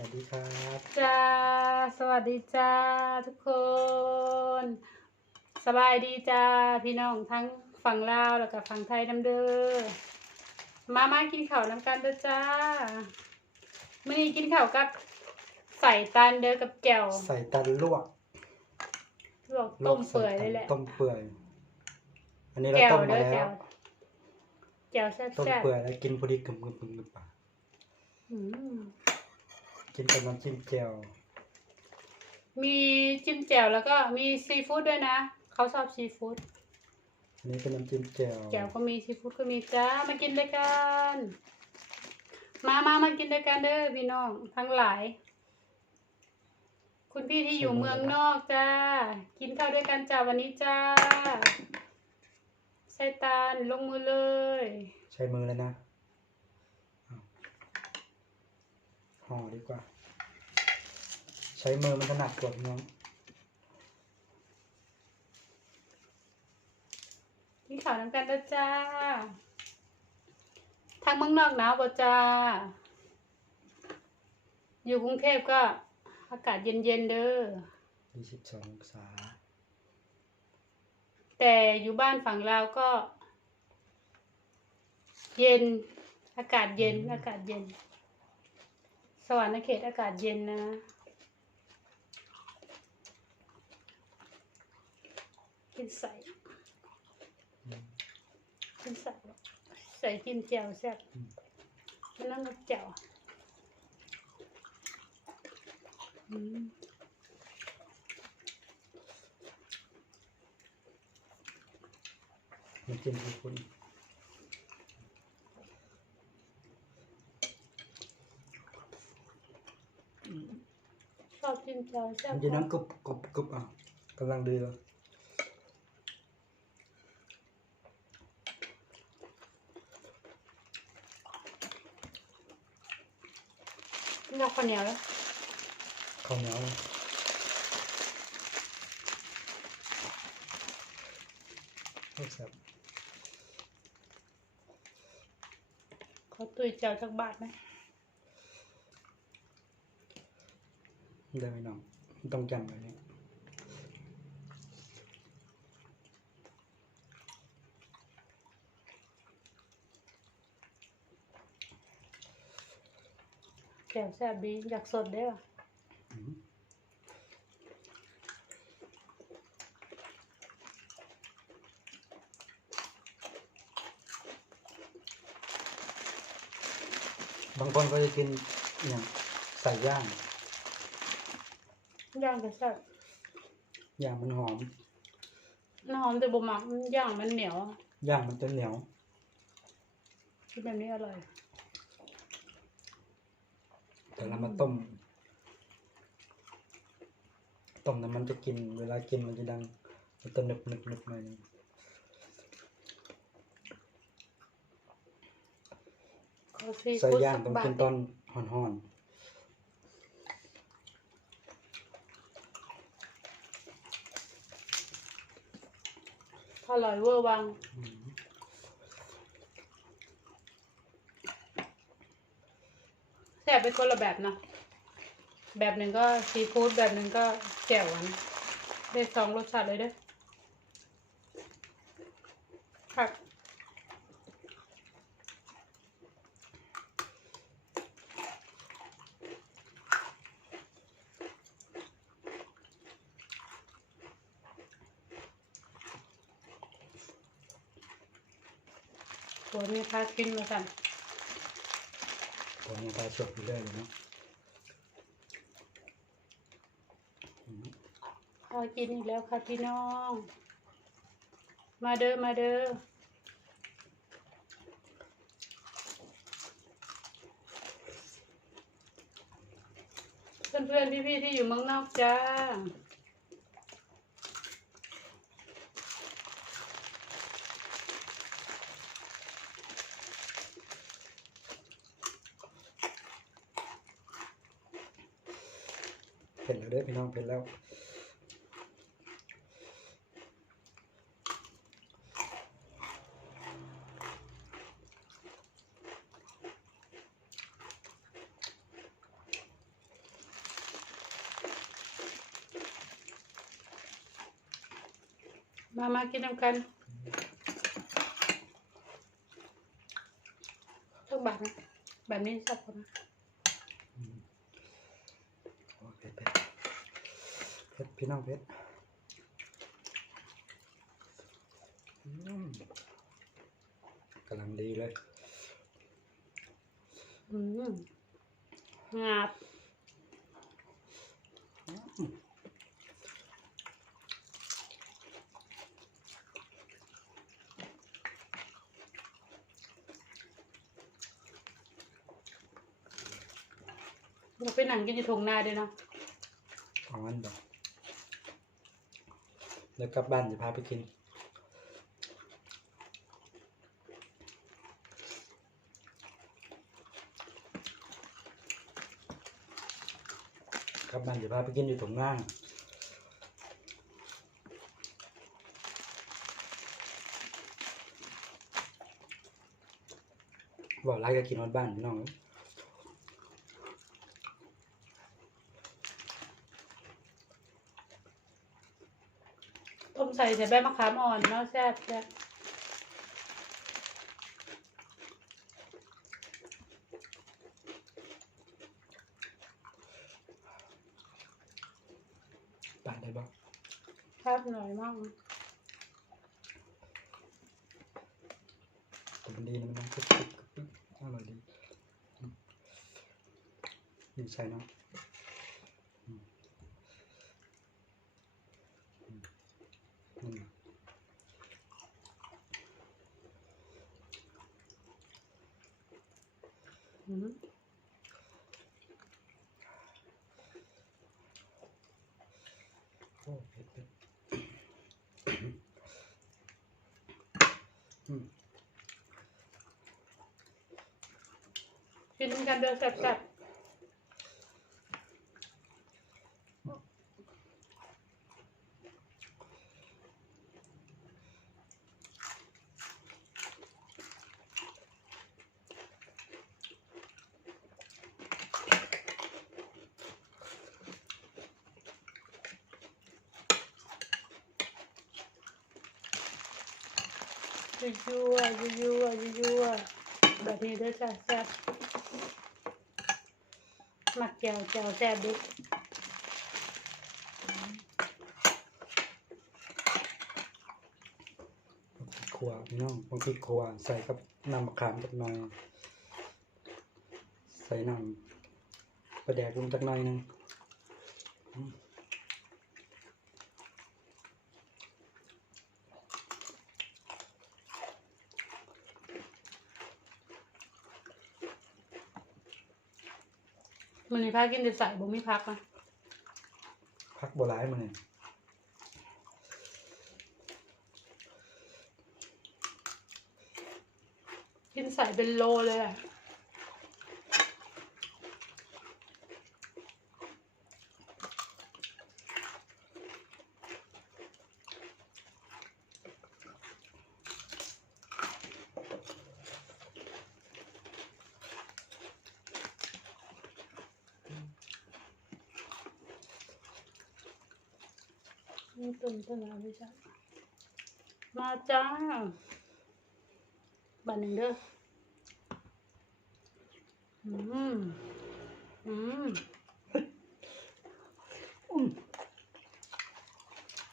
วัสดีครับจ้าสวัสดีจ้าทุกคน สบายดีจ้าพี่น้องทั้งฝั่งลาวแล้วก็ฝั่งไทยน้ำเด้อมามากินข้าวน้ำกันเด้อจ้ามื่อนี้กินข้าวกับใส่ตันเด้อกับแจ่วใส่ตันลวกลวกต้มเปื่อยใส่เลยแหละตันต้มเปื่อยอันนี้เราแจ่วต้มมาเด้อแล้แจ่ววแจ่วแซ่ต้มบเปื่อยแล้วกินพอดีกึ่มกึ่มกึ่มกึ่มปะๆอืม กินกับน้ำจิ้มแจ่วมีจิ้มแจ่วแล้วก็มีซีฟู้ดด้วยนะ เขาชอบซีฟู้ดอันนี้เป็นน้ำจิ้มแจ่วแจ่วก็มีซีฟู้ดก็มีจ้ามากินด้วยกัน มามามากินด้วยกันเด้อพี่น้องทั้งหลาย คุณพี่ที่อยู่เมืองนอกจ้า กินข้าวด้วยกันจ้าวันนี้จ้าใส่ตาลลงมือเลย ใช้มือเลยนะเอา ห่อดีกว่า ใช้มือมันถนัดกว่าน้องกินข้าวน้ำกันเด้อจ้า ทางเมืองนอกหนาวบ่จ้า อยู่กรุงเทพก็อากาศเย็นๆเด้อยี่สิบสององศา แต่อยู่บ้านฝั่งลาวก็ เย็น อากาศเย็น อากาศเย็น สวรรค์เขตอากาศเย็นนะกินใส่กินใส่ใส่จิ้มแจ่วแซ่บแล้วน้ำแจ่วอืมน้ำจิ้มซี ชอบจิ้มแจ่วแซ่บมันจะน้ำกรุบกรุบกรุบอะกำลังดีเลยเลือกข้าวเหนียวแล้วข้าวเหนียวโอ้แซ่บเขาตุยแจ่วจากบาทไหม ได้ไหมน้องต้องจำไว้เนี่ยแจ่วแซ่บดีอยากสดได้ป่ะอืมบางคนก็จะกินอย่างใส่ย่าง ย่างก็แซ่บย่างมันหอมน้ำหอมแต่บ่หมักมันย่างมันเหนียวอะย่างมันจะเหนียวกินแบบนี้อร่อยแต่เรามาต้ม ต้มน้ำมันจะกิน เวลากินมันจะดัง มันจะหนึบหนึบหนึบหน่อยนึงขอซีใส่ฟู้ดย่างสักต้องบากิทนตอนห่อน อร่อยเวอร์วัง แซ่บเป็นคนละแบบเนาะ แบบหนึ่งก็ซีฟู้ดแบบหนึ่งก็แจ่วอันได้สองรสชาติเลยเด้อครับ ตัวนี้พากินมาสั่นตัวนี้ตาชดอยู่เรื่อยเลยเนาะอืมพากินอีกแล้วค่ะพี่น้อง มาเด้อมาเด้อเพื่อนเพื่อนพี่พี่ๆที่อยู่เมืองนอกจ้า ทางเผ็ดแล้ว มามากินน้ำกันต้องแบบแบบนี้ชอบคนนะ เผ็ดพี่น้องเผ็ดอืมกำลังดีเลยอืมงาบเราไปหนังกินอยู่ทงนาด้วยเนาะเอางั้นบอก แล้วกลับบ้านจะพาไปกิน กลับบ้านจะพาไปกินอยู่ตรงล่างบอกไล่ก็กินวันบ้านพี่น้อง เอ้ยต้มใส่ใส่ใบมะขามอ่อนเนาะแซ่บแซ่บบ้านได้บ้างชอบหน่อยมากแต่มันดีนะมันคึกคึกคึกคึกอร่อยดีอืมดีใส่เนาะอืมอืมอืม อืม โอ้เผ็ดเผ็ดอืม กินกันเดือแซ่บๆ ยั่วยั่วยั่วยั่วแบบนี้เด้อจ้ะแซ่บหมักแจ่วแจ่วแซ่บดิพริกขัวพี่น้องบางพริกขัวใส่กับน้ำมะขามจักหน่อย ใส่น้ำปลาแดกลงจักหน่อยหนึง มมันนี่พากินแต่ใส่บ่มีพักนะพักโบราณมาเนี่ยกินใส่เป็นโลเลยอะ นี่ตุ่นตุ่นอะไรจ้ะมาจ้าบันหนึ่งเด้ออืมอืม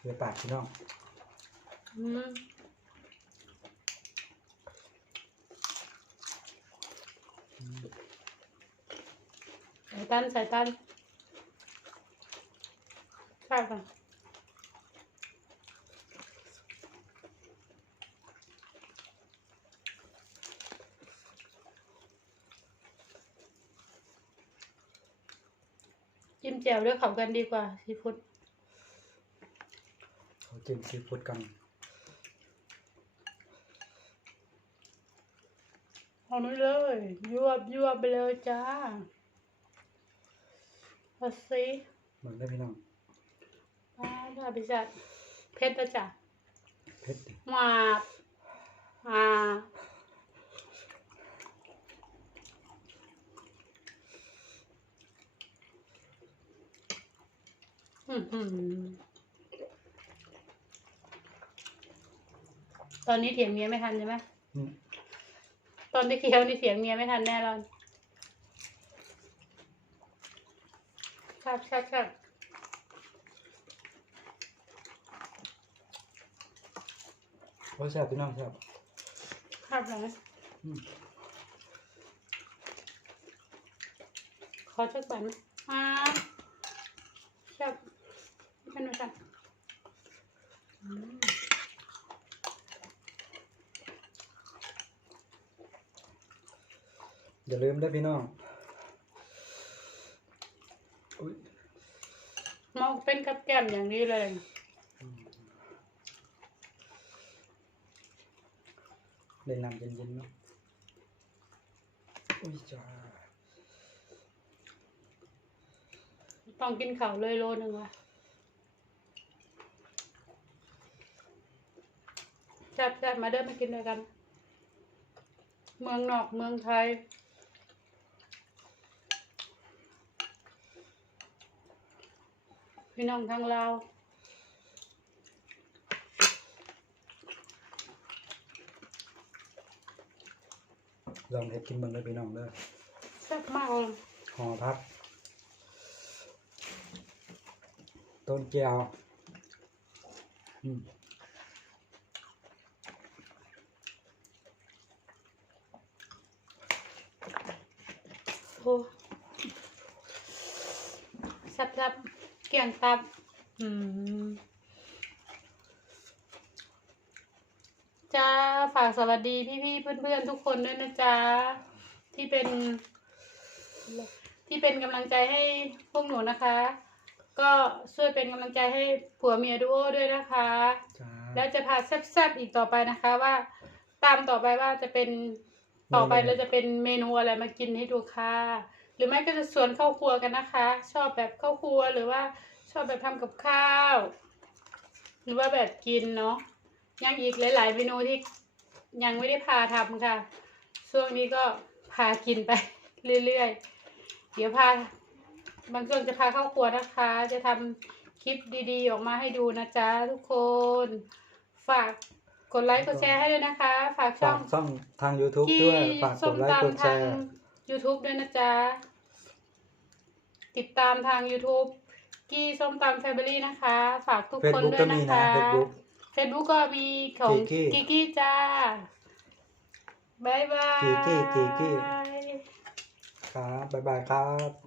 เรือปากพี่น้องอืมใส่ตันใส่ตันใช่ค่ะ จิ้มแจ่วด้วยเขากันดีกว่าซีฟู้ดเขาจิ้มซีฟู้ดกันเอานู้นเลยยวบยวบไปเลยจ้าเอาสิเหมือนได้พี่น้องป้าจ้าพิจัดเพชรนะจ้ะเผ็ดดิหวาบอ่าอือหือ ตอนนี้เถียงเมียไม่ทันใช่ไหมอืม ตอนที่เคี้ยวนี่เถียงเมียไม่ทันแน่นอนครับครับครับโอ้ยแซ่บพี่น้องแซ่บครับเหรออืม ขอชักบันอ่าครับ เป็นไงครับอืมอย่าลืมได้อพี่น้องอุ้ยมองเป็นกับแก้มอย่างนี้เลย เล่นน้ำเย็นๆเนาะอุ้ยจ้าต้องกินข้าวเลยโลนึงว่ะ จัดจัดมาเดินมากินด้วยกัน เมืองนอกเมืองไทย พี่น้องทางลาวลองเฮ็ดกินเบิ่งเลยพี่น้องเด้อแซ่บมากเลยห่อพัก ต้นแก้วอืม โอ้แซ่บแซ่บเกี่ยงตับอืมจ้าฝากสวัสดีพี่ๆเพื่อนๆทุกคนด้วยนะจ๊ะที่เป็น ที่เป็นกำลังใจให้พวกหนูนะคะ ก็ช่วยเป็นกำลังใจให้ผัวเมียดูโอด้วยนะคะจ้าแล้วจะพาแซ่บๆอีกต่อไปนะคะว่า ตามต่อไปว่าจะเป็น ต่อไปเราจะเป็นเมนูอะไรมากินให้ดูค่ะ หรือไม่ก็จะสวนเข้าครัวกันนะคะ ชอบแบบเข้าครัวหรือว่าชอบแบบทำกับข้าว หรือว่าแบบกินเนาะยังอีกหลาย ๆ เมนูที่ยังไม่ได้พาทำค่ะ ช่วงนี้ก็พากินไปเรื่อย ๆ เดี๋ยวพาบางช่วงจะพาเข้าครัวนะคะ จะทำคลิปดี ๆ ออกมาให้ดูนะจ๊ะทุกคน ฝากก ดไลค์กดแชร์ให้ด้วยนะคะ ฝากช่ฝาองกช่องทาง YouTube ที่ด้วยฝากกส้ดมไลค์กดตำแชทาง ร์ YouTube ด้วยนะจ๊ะ ติดตามทาง YouTube กี้ส้มตำแฟมิลี่นะคะ ฝากทุกคน Facebook ด้วยก็นะมีนะครับเฟซบุ๊กเฟซบุ๊กก็มีของกิกกี้กิกกี้จ้าบายบาย กิกกี้กิกกี้ครับบ๊ายบายครับ